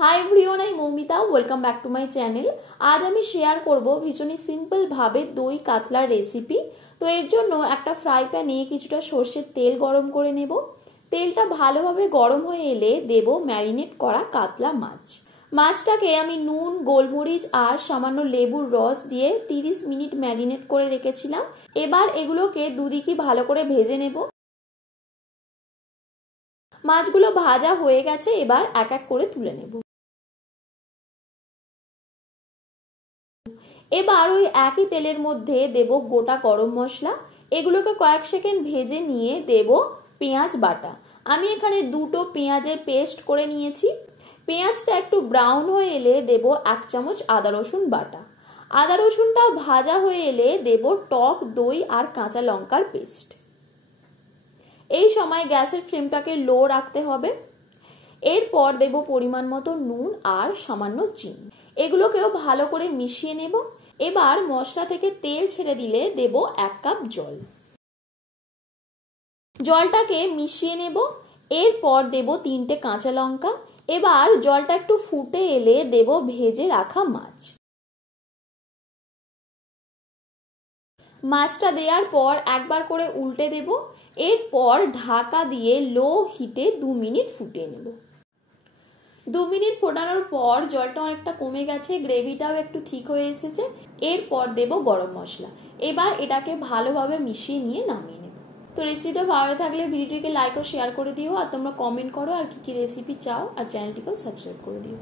Hi everyone, আমি Moumita. Welcome back to my channel. আজ আমি শেয়ার করব ভীষণই সিম্পল ভাবে দই কাতলার রেসিপি। তো এর জন্য একটা ফ্রাই প্যানে কিছুটা সর্ষের তেল গরম করে নেব। তেলটা ভালোভাবে গরম হয়ে এলে দেব ম্যারিনেট করা কাতলা মাছ। মাছটাকে আমি নুন, গোলমরিচ আর সামান্য লেবুর রস দিয়ে 30 মিনিট ম্যারিনেট করে রেখেছিলাম। এবার এগুলোকে দুদিকে ভালো করে ভেজে নেব। মাছগুলো ভাজা হয়ে গেছে, এবার এক এক করে তুলে নেব। এবার ওই একই তেলের মধ্যে দেব গোটা গরম মশলা। এগুলোকে কয়েক সেকেন্ড ভেজে নিয়ে দেব পেঁয়াজ বাটা। আমি এখানে দুটো পেঁয়াজের পেস্ট করে নিয়েছি। পেঁয়াজটা একটু ব্রাউন হয়ে এলে দেব 1 চামচ আদা রসুন বাটা। আদা রসুনটা ভাজা হয়ে এলে দেব টক দই আর কাঁচা লঙ্কার পেস্ট। এই সময় গ্যাসের ফ্লেমটাকে লো রাখতে হবে। এরপর দেব পরিমাণ মতো নুন আর সামান্য চিনি। এগুলোকেও ভালো করে মিশিয়ে নেব। এবার মশলা থেকে তেল ছেড়ে দিলে দেব 1 কাপ জল। জলটাকে মিশিয়ে নেব। এরপর দেব 3টে কাঁচা লঙ্কা। এবার জলটা একটু ফুটে এলে দেব ভেজে রাখা মাছ। মাছটা দেওয়ার পর একবার করে উল্টে দেব। এরপর ঢাকা দিয়ে লো হিটে 2 মিনিট ফুটিয়ে নেব। 2 মিনিট ফোটানোর পর জলটা অনেকটা কমে গেছে, গ্রেভিটাও একটু ঠিক হয়ে এসেছে। এরপর দেব গরম মশলা। এবার এটাকে ভালোভাবে মিশিয়ে নিয়ে নামিয়ে নেব। তো রেসিপিটা ভালো থাকলে ভিডিওটিকে লাইক ও শেয়ার করে দিও, আর তোমরা কমেন্ট করো আর কি কি রেসিপি চাও, আর চ্যানেলটিকেও সাবস্ক্রাইব করে দিও।